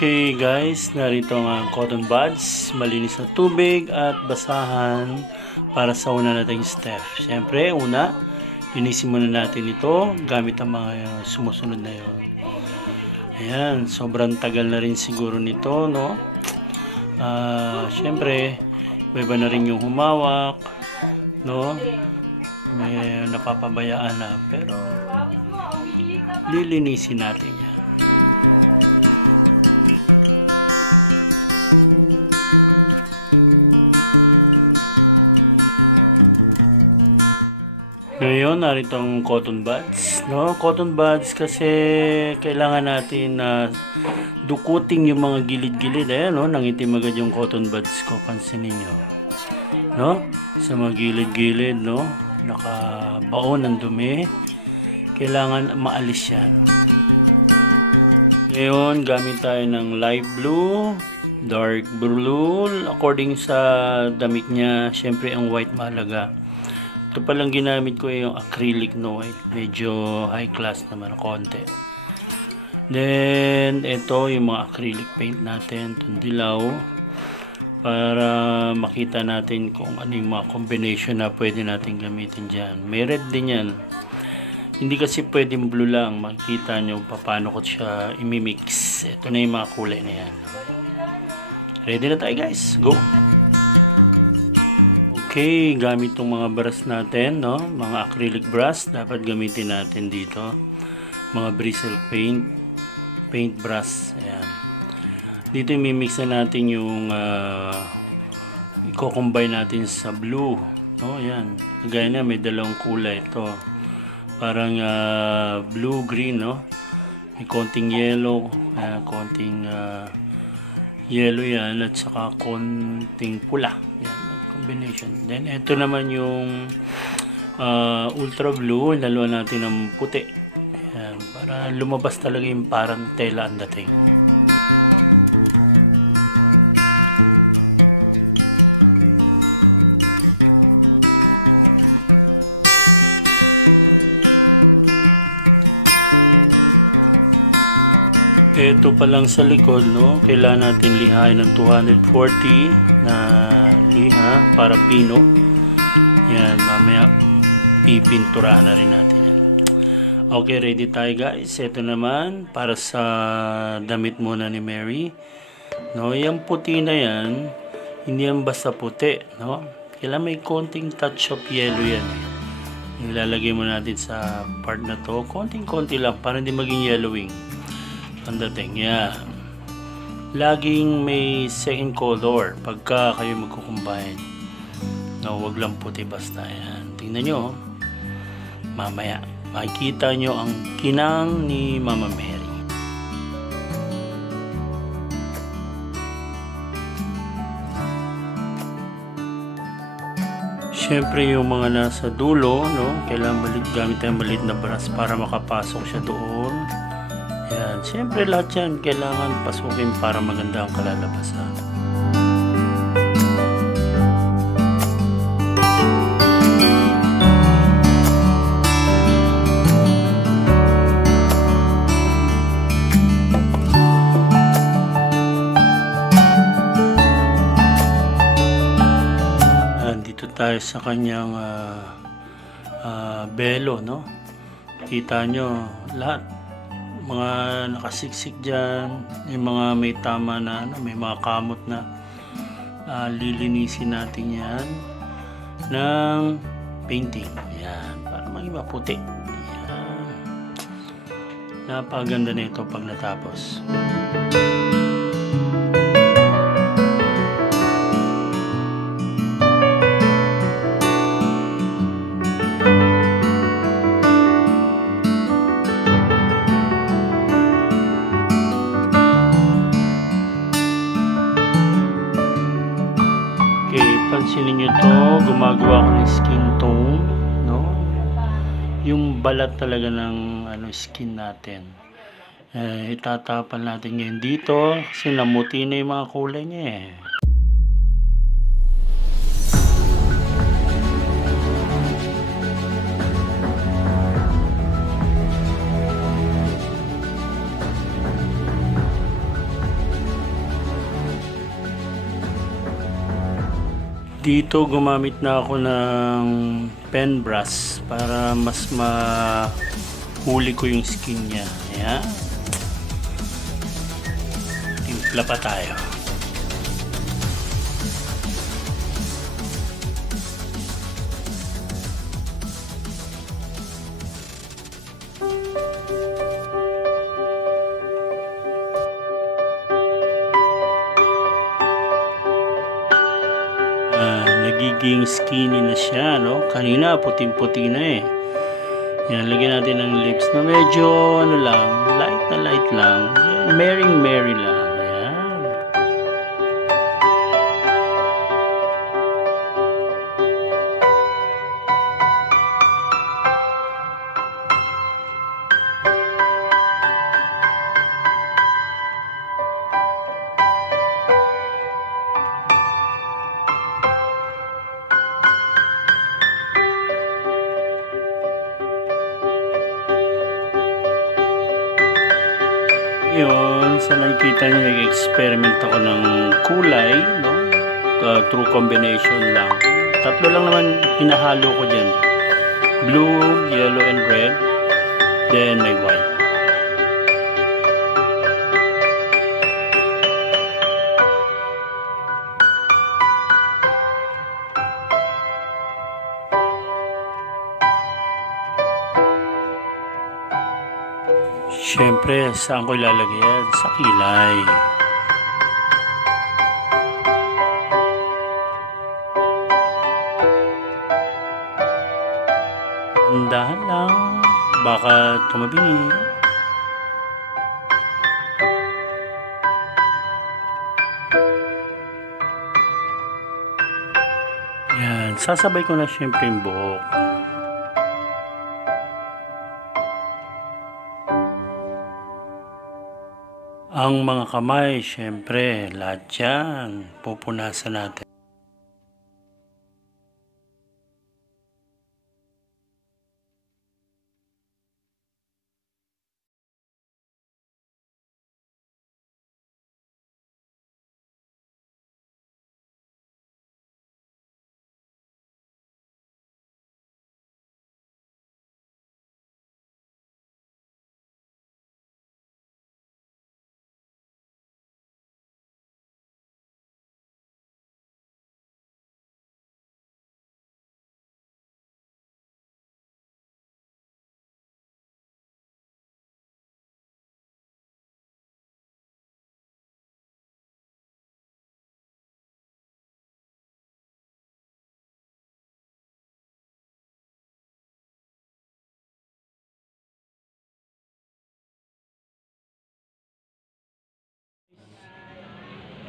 Okay guys, narito ang cotton buds, malinis na tubig at basahan para sa una nating step. Siyempre, una, linisin muna natin ito gamit ang mga sumusunod na yon. Ayan, sobrang tagal na rin siguro nito, no? Siyempre, iba na rin yung humawak, no? May napapabayaan na, pero lilinisin natin yan. Ngayon, narito ang cotton buds. No? Cotton buds kasi kailangan natin na dukuting yung mga gilid-gilid. Ayan, no? Nangitim agad yung cotton buds ko. Pansinin nyo. No? Sa mga gilid-gilid, no? Nakabaon ng dumi. Kailangan maalis yan. Ngayon, gamit tayo ng light blue, dark blue. According sa damit niya, syempre ang white mahalaga. Ito palang ginamit ko yung acrylic no white. Medyo high class naman konti. Then, ito yung mga acrylic paint natin. Itong dilaw. Para makita natin kung ano yung mga combination na pwede natin gamitin dyan. May red din yan. Hindi kasi pwedeng blue lang. Makikita nyo paano ko siya imimix. Ito na yung mga kulay na yan. Ready na tayo guys. Go! Okay, gamit itong mga brush natin, no? Mga acrylic brush, dapat gamitin natin dito. Mga bristle paint brush. Ayan. Dito imimix na natin yung i-combine natin sa blue. No, ayan. Kagaya na, may dalawang kulay ito. Parang blue-green, no? May konting yellow, konting yellow yan, at saka konting pula. Yan, combination. Then, ito naman yung ultra blue. Laluan natin ng puti. Yan, para lumabas talaga yung parang tela ang dating. Ito pa lang sa likod, no? Kailangan natin lihain ng 240 na liha para pino. Yan, mamaya pipinturahan na rin natin yan. Okay, ready tayo guys. Ito naman para sa damit muna ni Mary. No, yung puti na yan, hindi yan basta puti, no? Kailangan may konting touch of yellow yan. Ilalagay mo natin sa part na to. Konting-konti lang para hindi maging yellowing ang dating. Yan. Laging may second color pagka kayo magkukumbine. No, wag lang puti basta. Yan. Tingnan nyo. Mamaya makikita nyo ang kinang ni Mama Mary. Siyempre yung mga nasa dulo, no, kailangan gamit tayong maliit na brush para makapasok siya doon. Yan. Siyempre lahat yan kailangan pasukin para maganda ang kalalabasan. Dito tayo sa kanyang belo, no? Kita nyo lahat. Mga nakasiksik dyan, yung mga may tama na, may mga kamot na, lilinisin natin yan ng painting. Yan, para maging maputi. Yan. Napaganda na ito pag natapos. Pansinin nyo to, gumagawa ko ng skin tone, no? Yung balat talaga ng skin natin. Itatapan natin ngayon dito kasi namuti na yung mga kulay niya eh. Dito gumamit na ako ng pen brush para mas mahuli ko yung skin niya. Ayan. Timpla pa tayo. Nagiging skinny na siya, no? Kanina puting-puti na eh. Yan, lagyan natin ng lips na medyo ano lang, light lang. Merry lang. Ayan. Yun, sa nakikita nyo, nag-experiment ako ng kulay, no? True combination lang. Tatlo lang naman hinahalo ko dyan. Blue, yellow, and red. Then may white. Siyempre, saan ko ilalagay yan? Sa kilay. Dahan lang. Baka tumabingi. Yan. Sasabay ko na siyempre yung buhok. Ang mga kamay, syempre, lahat yan, pupunasan natin.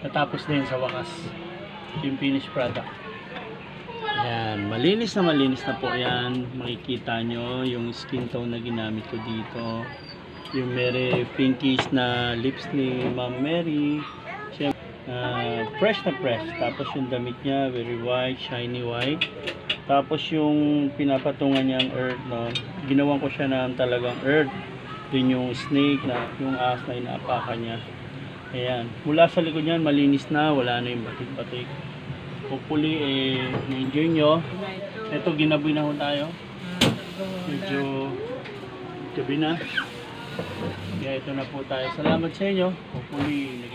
Natapos din sa wakas yung finished product. Ayan, malinis na po yan. Makikita nyo yung skin tone na ginamit ko dito. Yung very pinkish na lips ni Ma'am Mary. Fresh na fresh. Tapos yung damit niya, very white, shiny white. Tapos yung pinapatungan niyang earth, no? Ginawan ko siya ng talagang earth. Din yung snake na, yung ahas na inaapakan niya. Ayan, mula sa likod niyan malinis na, wala na yung batik-batik. Hopefully na-enjoy nyo. Ito, ginabi na ho tayo. Medyo gabi na. Kaya ito na po tayo. Salamat sa inyo. Hopefully